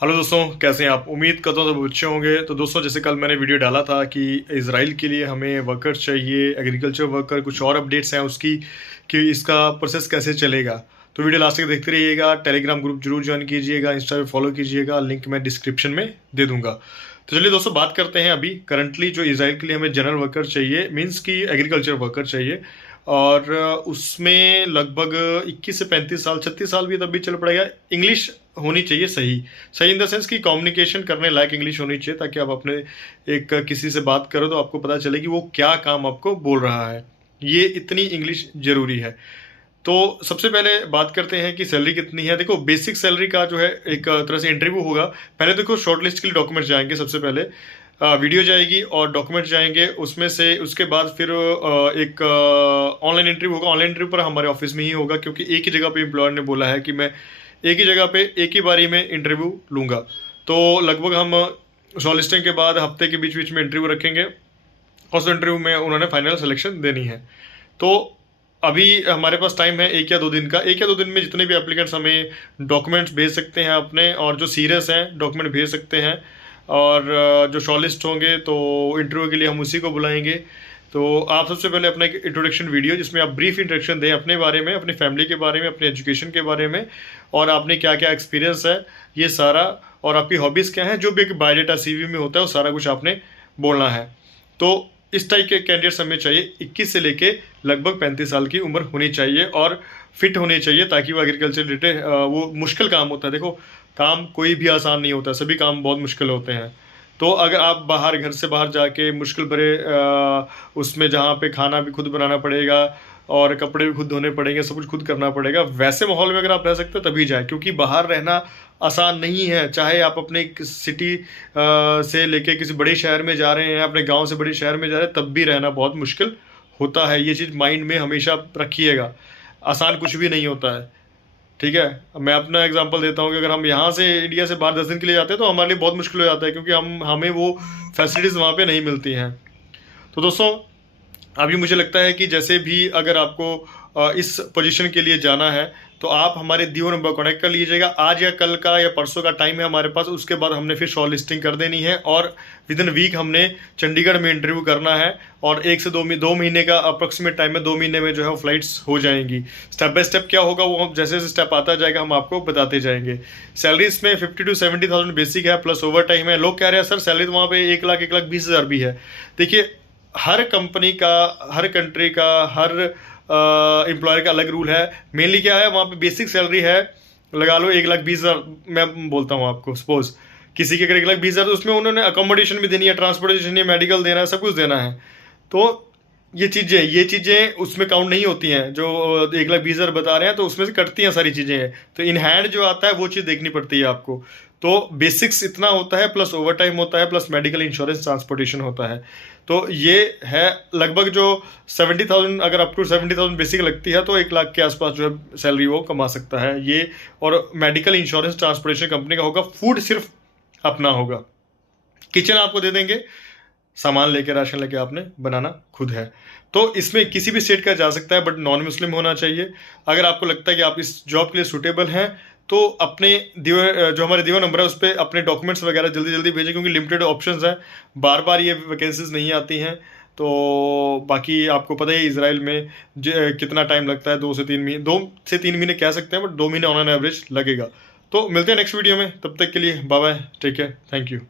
Hello दोस्तों, कैसे हैं आप? उम्मीद करता हूँ सब अच्छे होंगे। तो दोस्तों, जैसे कल मैंने वीडियो डाला था कि इज़राइल के लिए हमें वर्कर चाहिए, एग्रीकल्चर वर्कर, कुछ और अपडेट्स हैं उसकी कि इसका प्रोसेस कैसे चलेगा। तो वीडियो लास्ट तक देखते रहिएगा। टेलीग्राम ग्रुप जरूर ज्वाइन कीजिएगा, इंस्टा पे फॉलो कीजिएगा, लिंक मैं डिस्क्रिप्शन में दे दूंगा। तो चलिए दोस्तों, बात करते हैं अभी करंटली जो इज़राइल के लिए हमें जनरल वर्कर चाहिए, मीन्स की एग्रीकल्चर वर्कर चाहिए। और उसमें लगभग 21 से 35 साल, 36 साल भी तब भी चल पड़ेगा। इंग्लिश होनी चाहिए सही सही इन द सेंस कि कम्युनिकेशन करने लायक इंग्लिश होनी चाहिए, ताकि आप अपने एक किसी से बात करो तो आपको पता चले कि वो क्या काम आपको बोल रहा है। ये इतनी इंग्लिश जरूरी है। तो सबसे पहले बात करते हैं कि सैलरी कितनी है। देखो, बेसिक सैलरी का जो है एक तरह से इंटरव्यू होगा। पहले देखो, शॉर्ट लिस्ट के लिए डॉक्यूमेंट जाएंगे। सबसे पहले वीडियो जाएगी और डॉक्यूमेंट जाएंगे उसमें से। उसके बाद फिर एक ऑनलाइन इंटरव्यू होगा। ऑनलाइन इंटरव्यू पर हमारे ऑफिस में ही होगा, क्योंकि एक ही जगह पे एम्प्लॉयर ने बोला है कि मैं एक ही जगह पे एक ही बारी में इंटरव्यू लूँगा। तो लगभग हम शॉर्ट लिस्टिंग के बाद हफ्ते के बीच बीच में इंटरव्यू रखेंगे और उस इंटरव्यू में उन्होंने फाइनल सिलेक्शन देनी है। तो अभी हमारे पास टाइम है 1 या 2 दिन का। 1 या 2 दिन में जितने भी एप्लीकेंट्स हमें डॉक्यूमेंट्स भेज सकते हैं अपने, और जो सीरियस हैं डॉक्यूमेंट भेज सकते हैं, और जो शॉर्टलिस्ट होंगे तो इंटरव्यू के लिए हम उसी को बुलाएंगे। तो आप सबसे पहले अपना एक इंट्रोडक्शन वीडियो, जिसमें आप ब्रीफ इंट्रोडक्शन दें अपने बारे में, अपनी फैमिली के बारे में, अपने एजुकेशन के बारे में, और आपने क्या क्या एक्सपीरियंस है ये सारा, और आपकी हॉबीज़ क्या हैं, जो भी एक बायोडाटा सीवी में होता है वो सारा कुछ आपने बोलना है। तो इस टाइप के कैंडिडेट्स हमें चाहिए। 21 से लेके लगभग 35 साल की उम्र होनी चाहिए और फिट होनी चाहिए, ताकि वो एग्रीकल्चर रिलेटेड, वो मुश्किल काम होता है। देखो, काम कोई भी आसान नहीं होता, सभी काम बहुत मुश्किल होते हैं। तो अगर आप बाहर, घर से बाहर जाके मुश्किल भरे उसमें, जहाँ पे खाना भी खुद बनाना पड़ेगा और कपड़े भी खुद धोने पड़ेंगे, सब कुछ खुद करना पड़ेगा, वैसे माहौल में अगर आप रह सकते हो तभी जाए, क्योंकि बाहर रहना आसान नहीं है। चाहे आप अपने सिटी से लेके किसी बड़े शहर में जा रहे हैं, अपने गांव से बड़े शहर में जा रहे हैं, तब भी रहना बहुत मुश्किल होता है। ये चीज़ माइंड में हमेशा रखिएगा। आसान कुछ भी नहीं होता है। ठीक है, अब मैं अपना एग्जांपल देता हूँ कि अगर हम यहाँ से, इंडिया से बाहर 10 दिन के लिए जाते हैं, तो हमारे लिए बहुत मुश्किल हो जाता है, क्योंकि हमें वो फैसिलिटीज़ वहाँ पे नहीं मिलती हैं। तो दोस्तों, अभी मुझे लगता है कि जैसे भी अगर आपको इस पोजीशन के लिए जाना है, तो आप हमारे दियो नंबर कनेक्ट कर लीजिएगा। आज या कल का या परसों का टाइम है हमारे पास। उसके बाद हमने फिर शॉर्ट लिस्टिंग कर देनी है, और विद इन वीक हमने चंडीगढ़ में इंटरव्यू करना है। और 1 से 2 महीने का अप्रोक्सीमेट टाइम है। 2 महीने में जो है वो फ्लाइट्स हो जाएंगी। स्टेप बाय स्टेप क्या होगा वो हम जैसे जैसे स्टेप आता जाएगा हम आपको बताते जाएंगे। सैलरी इसमें 50 to 70,000 बेसिक है, प्लस ओवर टाइम है। लोग कह रहे हैं सर सैलरी तो वहाँ पे 1 लाख 1,20,000 भी है। देखिए, हर कंपनी का, हर कंट्री का, हर एम्प्लॉयर का अलग रूल है। मेनली क्या है, वहाँ पे बेसिक सैलरी है, लगा लो 1,20,000। मैं बोलता हूँ आपको, सपोज किसी की अगर 1,20,000, तो उसमें उन्होंने अकोमोडेशन भी देनी है, ट्रांसपोर्टेशन है, मेडिकल देना है, सब कुछ देना है। तो ये चीज़ें उसमें काउंट नहीं होती हैं। जो 1,20,000 बता रहे हैं तो उसमें से कटती हैं सारी चीज़ें। तो इन हैंड जो आता है वो चीज़ देखनी पड़ती है आपको। तो बेसिक्स इतना होता है, प्लस ओवर टाइम होता है, प्लस मेडिकल इंश्योरेंस, ट्रांसपोर्टेशन होता है। तो ये है लगभग जो 70,000, अगर अप टू 70,000 बेसिक लगती है, तो 1 लाख के आसपास जो है सैलरी वो कमा सकता है ये। और मेडिकल इंश्योरेंस ट्रांसपोर्टेशन कंपनी का होगा, फूड सिर्फ अपना होगा। किचन आपको दे देंगे, सामान लेके, राशन लेके आपने बनाना खुद है। तो इसमें किसी भी स्टेट का जा सकता है, बट नॉन मुस्लिम होना चाहिए। अगर आपको लगता है कि आप इस जॉब के लिए सूटेबल हैं, तो अपने जो हमारे दियो नंबर है उस पर अपने डॉक्यूमेंट्स वगैरह जल्दी जल्दी भेजें, क्योंकि लिमिटेड ऑप्शंस हैं, बार बार ये वैकेंसीज नहीं आती हैं। तो बाकी आपको पता ही है इसराइल में कितना टाइम लगता है। 2 से 3 महीने, 2 से 3 महीने कह सकते हैं, बट 2 महीने ऑन एन एवरेज लगेगा। तो मिलते हैं नेक्स्ट वीडियो में, तब तक के लिए bye bye, take care, thank you.